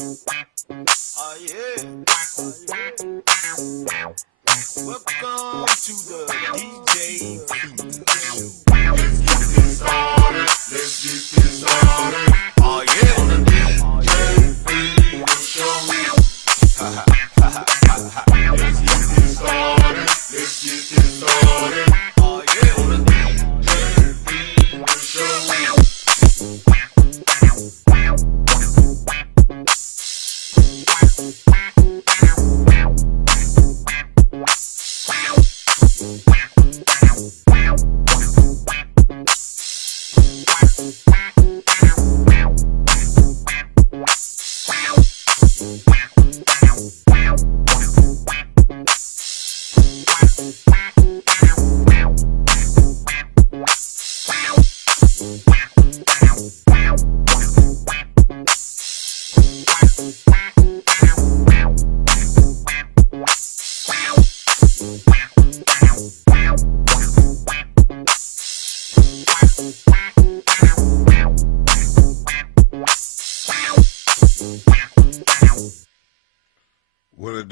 Oh yeah. Welcome to the DJ Finger Show. Let's get this started. Let's get this started. Oh yeah. On the DJ Finger Show. Let's get this started. Let's get this started. Oh yeah. On the DJ Finger Show.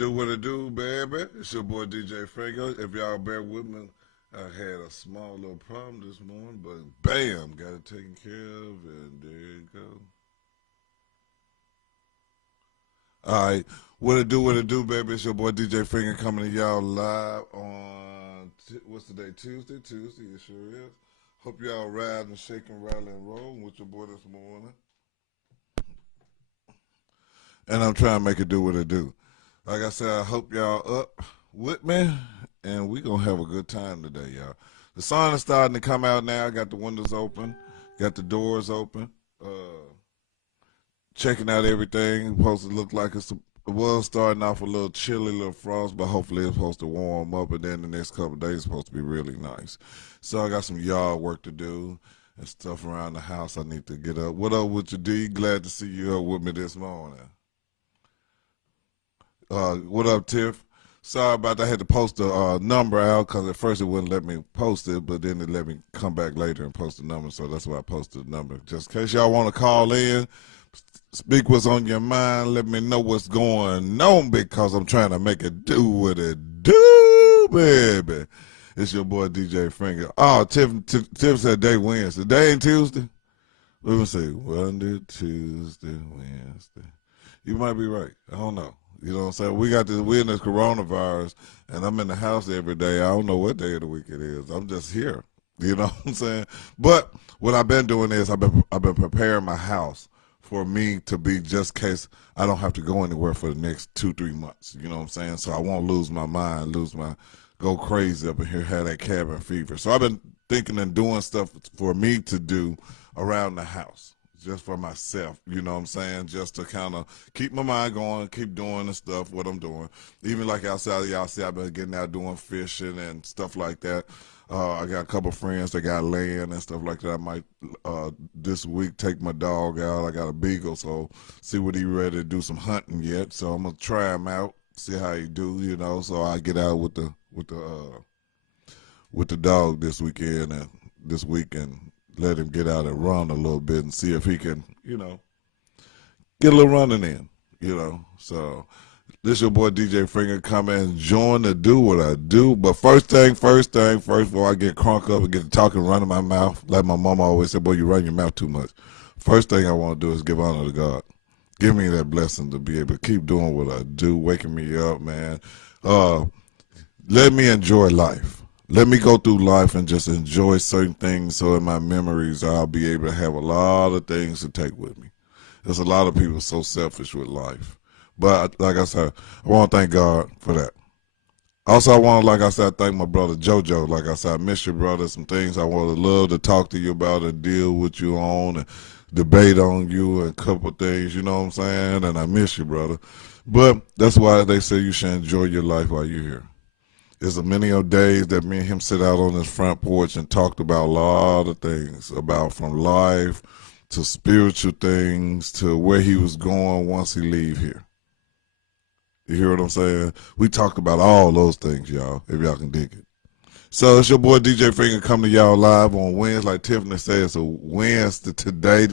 What it do, baby? It's your boy DJ Frango. If y'all bear with me, I had a small little problem this morning, but bam, got it taken care of, and there you go. All right, what it do, baby? It's your boy DJ Finger coming to y'all live on, what's the day, Tuesday? Tuesday, it sure is. Hope y'all riding, shaking, rattling, and rolling with your boy this morning. And I'm trying to make it do what it do. Like I said, I hope y'all up with me, and we going to have a good time today, y'all. The sun is starting to come out now. I got the windows open, got the doors open, checking out everything. It's supposed to look like it was starting off a little chilly, little frost, but hopefully it's supposed to warm up, and then the next couple of days it's supposed to be really nice. So I got some yard work to do and stuff around the house I need to get up. What up with you, D? Glad to see you up with me this morning. What up, Tiff? Sorry about that. I had to post the number out because at first it wouldn't let me post it, but then it let me come back later and post the number, so that's why I posted the number. Just in case y'all want to call in, speak what's on your mind, let me know what's going on because I'm trying to make it do what it do, baby. It's your boy DJ Finger. Oh, Tiff said day Wednesday. Day ain't Tuesday? Let me see. Monday, Tuesday, Wednesday. You might be right. I don't know. You know what I'm saying? We're in this coronavirus, and I'm in the house every day. I don't know what day of the week it is. I'm just here. You know what I'm saying? But what I've been doing is I've been preparing my house for me to be just in case I don't have to go anywhere for the next 2-3 months. You know what I'm saying? So I won't lose my mind, go crazy up in here, have that cabin fever. So I've been thinking and doing stuff for me to do around the house. Just for myself, you know what I'm saying? Just to kind of keep my mind going, keep doing the stuff, what I'm doing. Even like outside, y'all see I've been getting out doing fishing and stuff like that. I got a couple friends that got land and stuff like that. I might this week take my dog out. I got a beagle, so see what he ready to do some hunting yet. So I'm gonna try him out, see how he do, you know. So I get out with the dog this weekend and this weekend. Let him get out and run a little bit and see if he can, you know, get a little running in, you know. So this your boy DJ Finger coming and join to do what I do. But first thing first, before I get crunk up and get to talking, running my mouth, like my mama always said, boy, you run your mouth too much. First thing I want to do is give honor to God. Give me that blessing to be able to keep doing what I do, waking me up, man. Let me enjoy life. Let me go through life and just enjoy certain things so in my memories I'll be able to have a lot of things to take with me. There's a lot of people so selfish with life. But like I said, I want to thank God for that. Also, I want to, like I said, thank my brother JoJo. Like I said, I miss your brother. Some things I want to love to talk to you about and deal with you on and debate on you and a couple of things, you know what I'm saying? And I miss you, brother. But that's why they say you should enjoy your life while you're here. There's a many of days that me and him sit out on his front porch and talked about a lot of things, about from life to spiritual things to where he was going once he leave here. You hear what I'm saying? We talked about all those things, y'all, if y'all can dig it. So it's your boy DJ Finger coming to y'all live on Wednesday. Like Tiffany said, it's a Wednesday today.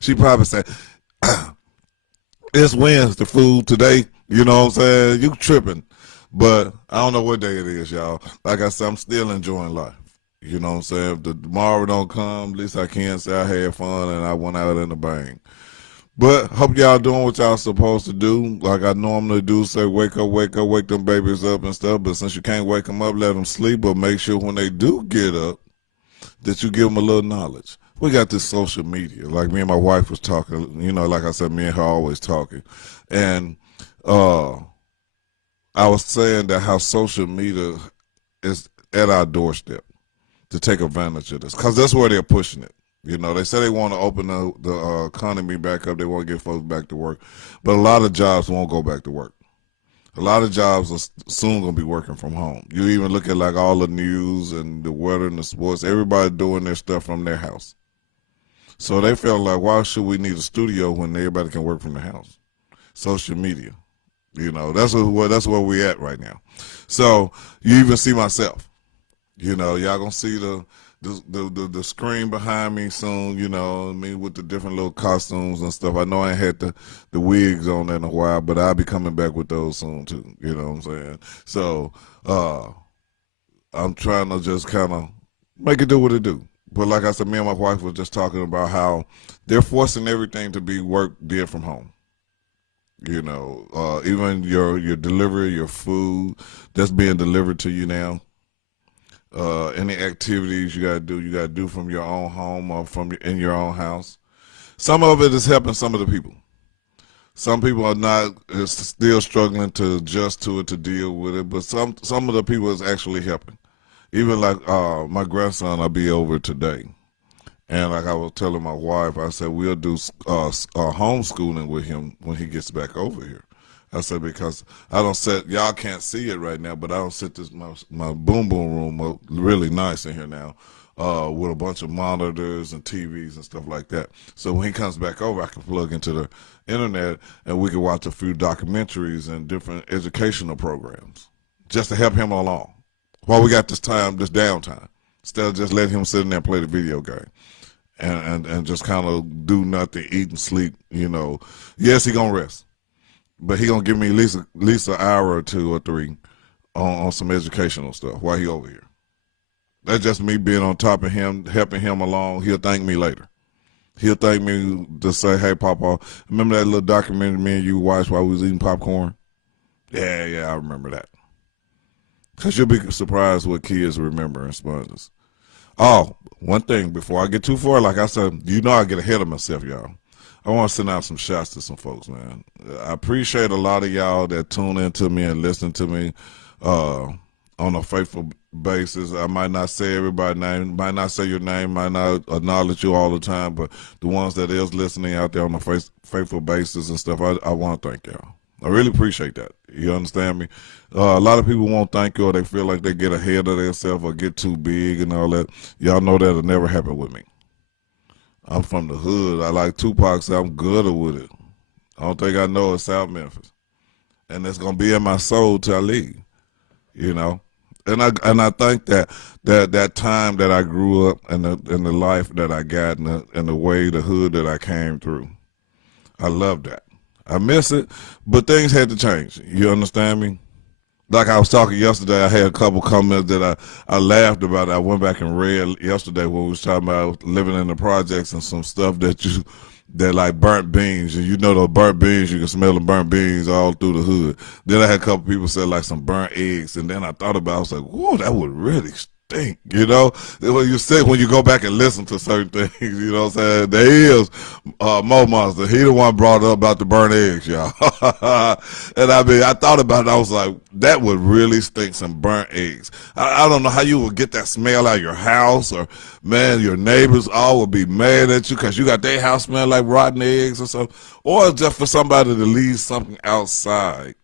She probably said, It's Wednesday, food today. You know what I'm saying? You tripping. But I don't know what day it is, y'all. Like I said, I'm still enjoying life. You know what I'm saying? If the tomorrow don't come, at least I can say I had fun and I went out in a bang. But hope y'all doing what y'all supposed to do. Like I normally do, say wake up, wake them babies up and stuff. But since you can't wake them up, let them sleep. But make sure when they do get up, that you give them a little knowledge. We got this social media. Like me and my wife was talking, you know, like I said, me and her always talking. And I was saying that how social media is at our doorstep to take advantage of this. Because that's where they're pushing it. You know, they say they want to open the economy back up. They want to get folks back to work. But a lot of jobs won't go back to work. A lot of jobs are soon going to be working from home. You even look at like all the news and the weather and the sports, everybody doing their stuff from their house. So they felt like, why should we need a studio when everybody can work from the house? Social media. You know, that's where we at right now. So you even see myself. You know, y'all going to see the screen behind me soon, you know, I mean, with the different little costumes and stuff. I know I ain't had the wigs on in a while, but I'll be coming back with those soon too. You know what I'm saying? So I'm trying to just kind of make it do what it do. But like I said, me and my wife was just talking about how they're forcing everything to be work did from home. You know, even your delivery, your food that's being delivered to you now. Any activities you gotta do from your own home or in your own house. Some of it is helping some of the people. Some people are not is still struggling to adjust to it to deal with it, but some of the people is actually helping. Even like my grandson, I'll be over today, and like I was telling my wife, I said we'll do homeschooling with him when he gets back over here. I said because I don't set y'all can't see it right now, but I don't set this my boom room up really nice in here now, with a bunch of monitors and TVs and stuff like that. So when he comes back over, I can plug into the internet and we can watch a few documentaries and different educational programs just to help him along while we got this downtime, instead of just letting him sit in there and play the video game. And just kind of do nothing, eat and sleep, you know. Yes, he gonna rest. But he gonna give me at least an hour or 2 or 3 on some educational stuff while he over here. That's just me being on top of him, helping him along. He'll thank me later. He'll thank me to say, "Hey, Papa, remember that little documentary me and you watched while we was eating popcorn?" Yeah, I remember that. Cause you'll be surprised what kids remember and sponges. Oh, one thing before I get too far, like I said, you know I get ahead of myself, y'all. I want to send out some shots to some folks, man. I appreciate a lot of y'all that tune into me and listen to me on a faithful basis. I might not say everybody's name, might not say your name, might not acknowledge you all the time, but the ones that is listening out there on a faithful basis and stuff, I want to thank y'all. I really appreciate that. You understand me? A lot of people won't thank you or they feel like they get ahead of themselves or get too big and all that. Y'all know that'll never happen with me. I'm from the hood. I like Tupac said I'm good with it. I don't think I know it's South Memphis. And it's gonna be in my soul till I leave. You know? And I think that time that I grew up and the life that I got and the way the hood that I came through. I love that. I miss it, but things had to change. You understand me? Like I was talking yesterday, I had a couple comments that I laughed about. I went back and read yesterday when we was talking about living in the projects and some stuff that like burnt beans. And you know those burnt beans, you can smell the burnt beans all through the hood. Then I had a couple people say like some burnt eggs. And then I thought about it, I was like, whoa, that would really stink, you know? When you say, when you go back and listen to certain things, you know what I'm saying? There is Mo Monster. He the one brought up about the burnt eggs, y'all. And I mean, I thought about it. I was like, that would really stink, some burnt eggs. I don't know how you would get that smell out of your house, or, man, your neighbors all would be mad at you because you got their house smell like rotten eggs or something. Or just for somebody to leave something outside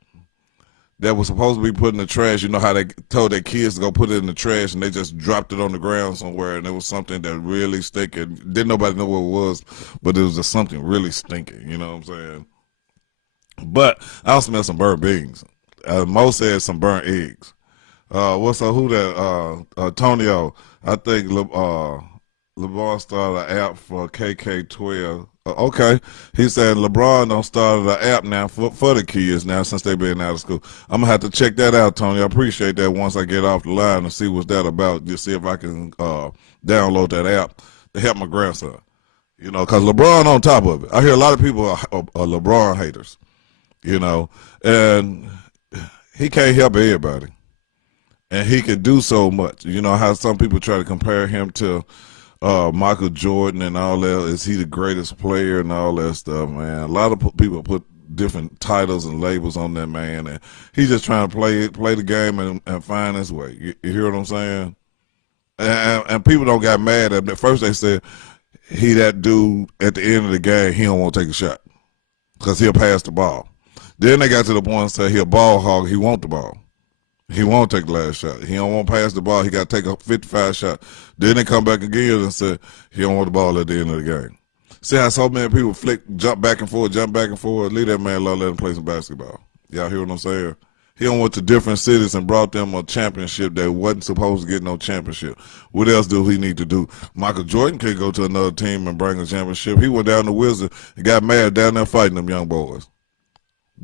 that was supposed to be put in the trash. You know how they told their kids to go put it in the trash and they just dropped it on the ground somewhere, and it was something that really stinking. Didn't nobody know what it was, but it was just something really stinking, you know what I'm saying? But I don't smell some burnt beans. Mo said some burnt eggs. Who that? Antonio. I think LeBron started an app for KK12 Okay. He said LeBron don't start the app now for the kids now since they been out of school. I'm gonna have to check that out, Tony. I appreciate that once I get off the line and see what's that about. Just see if I can download that app to help my grandson. You know, because LeBron on top of it. I hear a lot of people are LeBron haters. You know, and he can't help everybody, and he can do so much. You know how some people try to compare him to Michael Jordan and all that. Is he the greatest player and all that stuff, man? A lot of people put different titles and labels on that man, and he's just trying to play the game and find his way. You hear what I'm saying? And people don't get mad at him. At first they said he that dude at the end of the game, he don't want to take a shot because he'll pass the ball. Then they got to the point and said he a ball hog, he want the ball. He won't take the last shot. He don't want to pass the ball. He got to take a 55 shot. Then they come back again and say he don't want the ball at the end of the game. See how so many people jump back and forth. Leave that man alone, let him play some basketball. Y'all hear what I'm saying? He went to different cities and brought them a championship that wasn't supposed to get no championship. What else do he need to do? Michael Jordan can't go to another team and bring a championship. He went down to Wizards and got mad down there fighting them young boys.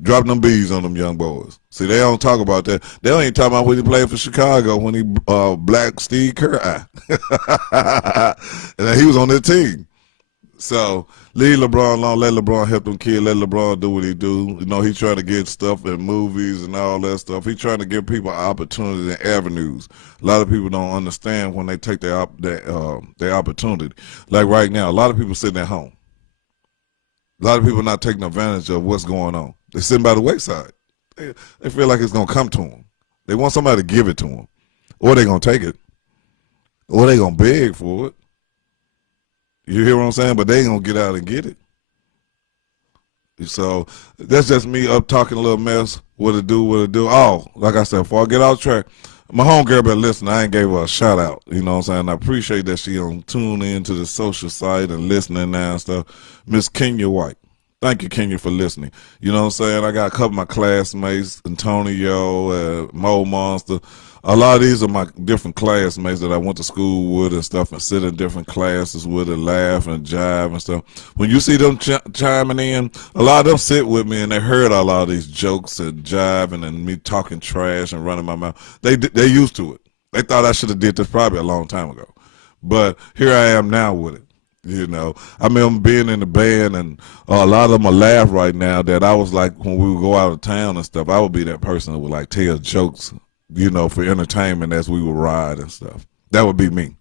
Drop them bees on them young boys. See, they don't talk about that. They don't even talk about when he played for Chicago when he blacked Steve Kerr. And he was on their team. So leave LeBron alone. Let LeBron help them kids. Let LeBron do what he do. You know, he trying to get stuff in movies and all that stuff. He trying to give people opportunities and avenues. A lot of people don't understand when they take their opportunity. Like right now, a lot of people sitting at home. A lot of people not taking advantage of what's going on. They're sitting by the wayside. They feel like it's going to come to them. They want somebody to give it to them. Or they're going to take it. Or they're going to beg for it. You hear what I'm saying? But they ain't going to get out and get it. So that's just me up talking a little mess. What to do. Oh, like I said, before I get off track, my homegirl been listening. I ain't gave her a shout out. You know what I'm saying? I appreciate that she on tune in to the social site and listening now and stuff. Miss Kenya White. Thank you, Kenya, for listening. You know what I'm saying? I got a couple of my classmates, Antonio, Mo Monster. A lot of these are my different classmates that I went to school with and stuff and sit in different classes with and laugh and jive and stuff. When you see them chiming in, a lot of them sit with me and they heard a lot of these jokes and jiving and me talking trash and running my mouth. They used to it. They thought I should have did this probably a long time ago. But here I am now with it. You know, I remember being in the band, and a lot of them will laugh right now that I was like, when we would go out of town and stuff, I would be that person that would like tell jokes, you know, for entertainment as we would ride and stuff. That would be me,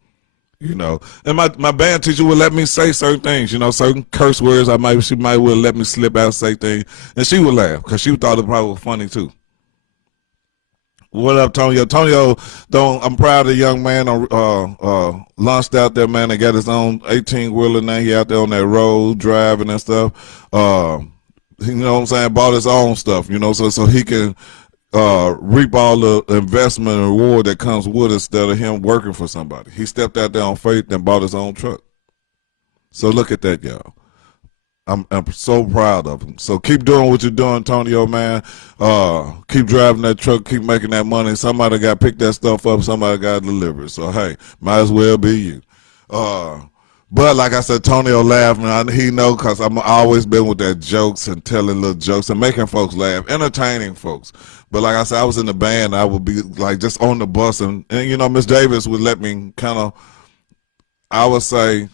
you know. And my band teacher would let me say certain things, you know, certain curse words. She might would let me slip out and say things, and she would laugh because she thought it probably was funny too. What up, Tonio? I'm proud of the young man launched out there, man, and got his own 18-wheeler now. He out there on that road driving and stuff. You know what I'm saying? Bought his own stuff, you know, so he can reap all the investment and reward that comes with it instead of him working for somebody. He stepped out there on faith and bought his own truck. So look at that, y'all. I'm so proud of him. So keep doing what you're doing, Tonio, man. Keep driving that truck, keep making that money. Somebody got to pick that stuff up, somebody got to deliver it. So, hey, might as well be you. But like I said, Tonio laughing. He know because I've always been with that jokes and telling little jokes and making folks laugh, entertaining folks. But like I said, I was in the band. I would be like just on the bus. And you know, Miss Davis would let me kind of, I would say,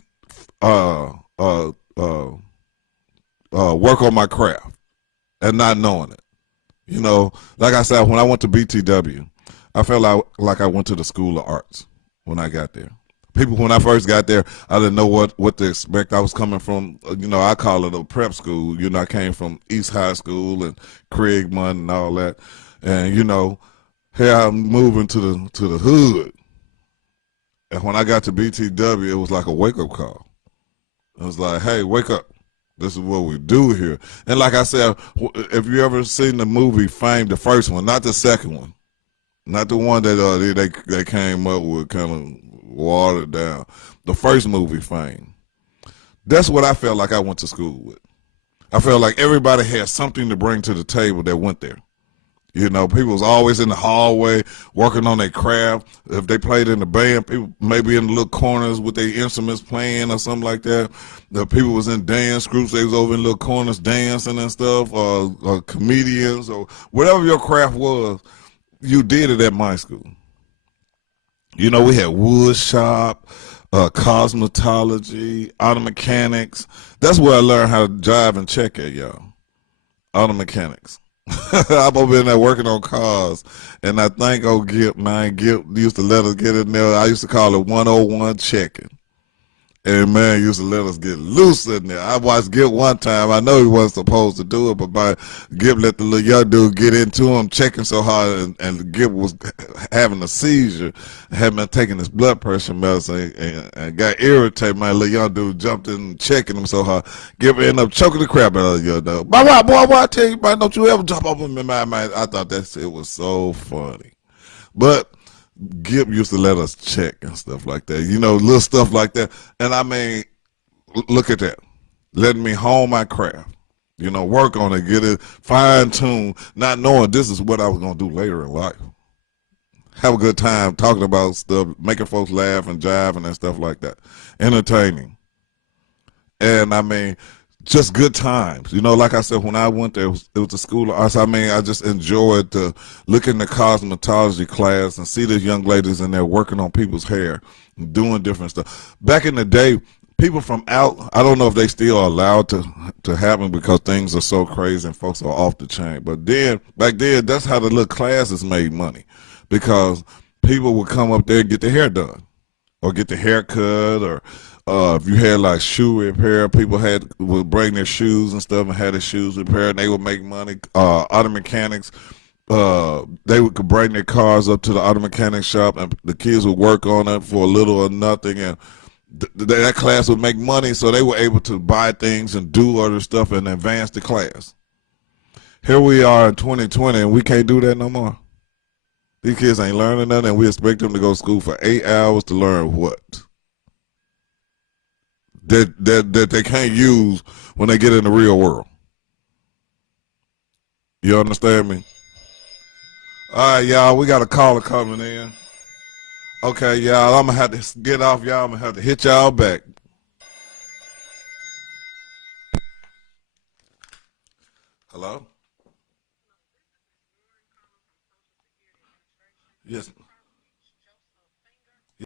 work on my craft and not knowing it. You know, like I said, when I went to BTW, I felt like I went to the School of Arts when I got there. When I first got there, I didn't know what to expect. I was coming from, you know, I call it a prep school. You know, I came from East High School and Craigmont and all that. And, you know, here I'm moving to the hood. And when I got to BTW, it was like a wake-up call. It was like, hey, wake up. This is what we do here. And like I said, if you ever seen the movie Fame, the first one, not the second one, not the one that they came up with kind of watered down, the first movie, Fame, that's what I felt like I went to school with. I felt like everybody had something to bring to the table that went there. You know, people was always in the hallway working on their craft. If they played in the band, people maybe in the little corners with their instruments playing or something like that. The people was in dance groups. They was over in little corners dancing and stuff, or comedians or whatever your craft was. You did it at my school. You know, we had wood shop, cosmetology, auto mechanics. That's where I learned how to drive and check at, y'all. Auto mechanics. I'm over in there working on cars, and I think Gip used to let us get in there. I used to call it 101 checking. And man used to let us get loose in there. I watched Gip one time. I know he wasn't supposed to do it, but Gip let the little young dude get into him, checking so hard, and Gip was having a seizure, had been taking his blood pressure medicine, and got irritated. My little young dude jumped in, checking him so hard. Gip ended up choking the crap out of the young dude. Boy, I tell you, man, don't you ever jump up on me, man. I thought it was so funny. But Gip used to let us check and stuff like that. You know, little stuff like that. And I mean, look at that. Letting me hone my craft. You know, work on it, get it fine tuned, not knowing this is what I was going to do later in life. Have a good time talking about stuff, making folks laugh and jiving and stuff like that. Entertaining. And I mean, just good times. You know, like I said, when I went there, it was a school of arts. I mean, I just enjoyed looking at the cosmetology class and see these young ladies in there working on people's hair and doing different stuff. Back in the day, people from out, I don't know if they still are allowed to happen because things are so crazy and folks are off the chain. But then, back then, that's how the little classes made money because people would come up there and get their hair done or get their hair cut or if you had like shoe repair, people would bring their shoes and stuff and had their shoes repaired, and they would make money. Auto mechanics, could bring their cars up to the auto mechanic shop, and the kids would work on it for a little or nothing, and that class would make money, so they were able to buy things and do other stuff and advance the class. Here we are in 2020, and we can't do that no more. These kids ain't learning nothing, and we expect them to go to school for 8 hours to learn what? That they can't use when they get in the real world. You understand me? All right, y'all, we got a caller coming in. Okay, y'all, I'm going to have to get off, y'all. I'm going to have to hit y'all back. Hello? Yes.